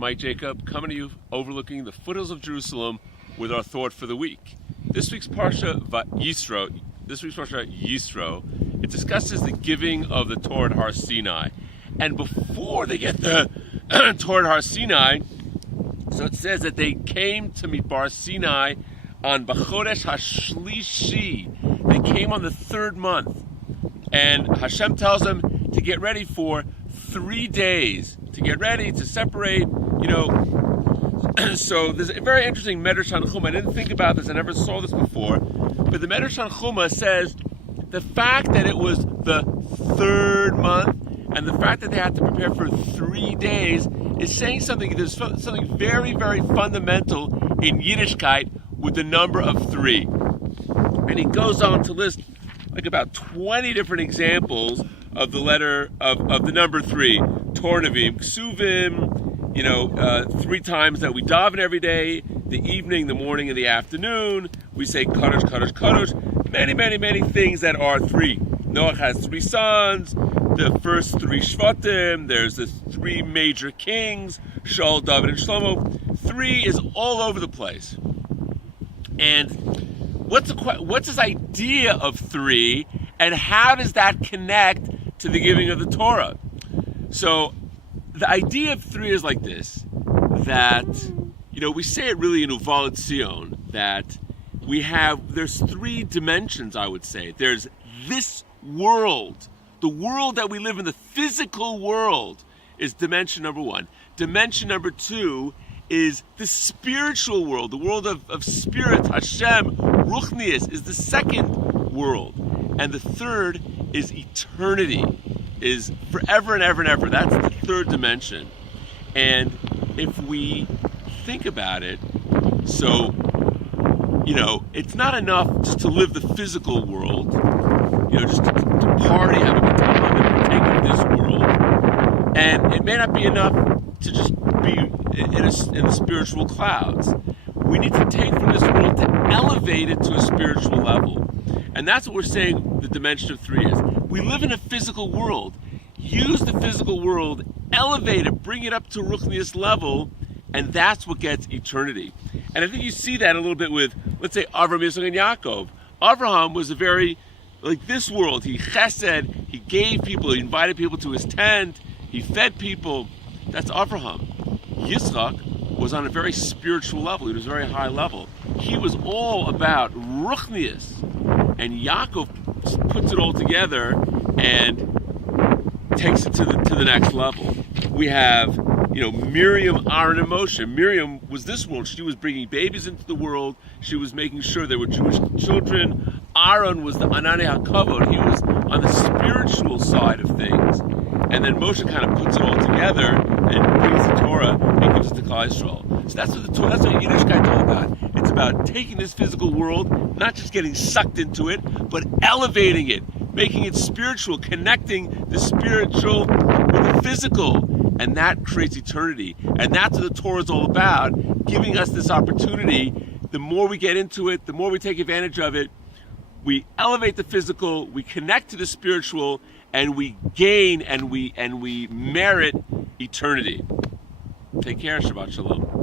Mike Jacob, coming to you overlooking the foothills of Jerusalem with our thought for the week. This week's parsha Yisro, it discusses the giving of the Torah at Har Sinai. And before they get the Torah at Har Sinai, so it says that they came to meet Bar Sinai on B'chodesh HaShlishi. They came on the third month. And Hashem tells them to get ready for 3 days, to get ready, to separate, So there's a very interesting Medrash on Chuma. I didn't think about this, I never saw this before. But the Medrash on Chuma says the fact that it was the third month and the fact that they had to prepare for 3 days is saying something. There's something very, very fundamental in Yiddishkeit with the number of 3. And he goes on to list like about 20 different examples of the letter of the number 3. Tornavim, Ksuvim, 3 times that we daven every day, the evening, the morning, and the afternoon. We say Kadosh, Kadosh, Kadosh. Many, many, many things that are 3. Noach has 3 sons, the first 3 Shvatim, there's the 3 major kings, Shaul, David, and Shlomo. 3 is all over the place. And what's this idea of 3, and how does that connect to the giving of the Torah? So the idea of 3 is like this, that, we say it really in Uval Tzion, that there's 3 dimensions, I would say. There's this world, the world that we live in, the physical world is dimension number 1. Dimension number 2 is the spiritual world, the world of spirit, Hashem, Ruchnius, is the second world. And the third is eternity, is forever and ever and ever. That's the third dimension. And if we think about it, so, it's not enough just to live the physical world, just to party, have a good time, and partake of this world. And it may not be enough to just be in the spiritual clouds. We need to take from this world to elevate it to a spiritual level. And that's what we're saying the dimension of 3 is. We live in a physical world. Use the physical world, elevate it, bring it up to Ruchnius level, and that's what gets eternity. And I think you see that a little bit with, let's say, Avraham, Yitzchak, and Yaakov. Avraham was a very, like this world, he chesed, he gave people, he invited people to his tent, he fed people. That's Avraham. Yitzchak was on a very spiritual level. He was a very high level. He was all about Ruchnius. And Yaakov puts it all together and takes it to the next level. We have, Miriam, Aaron, and Moshe. Miriam was this world. She was bringing babies into the world. She was making sure there were Jewish children. Aaron was the Ananei HaKavod. He was on the spiritual side of things. And then Moshe kind of puts it all together and brings the Torah and gives it to Klal Yisrael. So that's what Yiddishkeit is all about. It's about taking this physical world, not just getting sucked into it, but elevating it, making it spiritual, connecting the spiritual with the physical. And that creates eternity. And that's what the Torah is all about, giving us this opportunity. The more we get into it, the more we take advantage of it, we elevate the physical, we connect to the spiritual, and we gain and we merit eternity. Take care. Shabbat Shalom.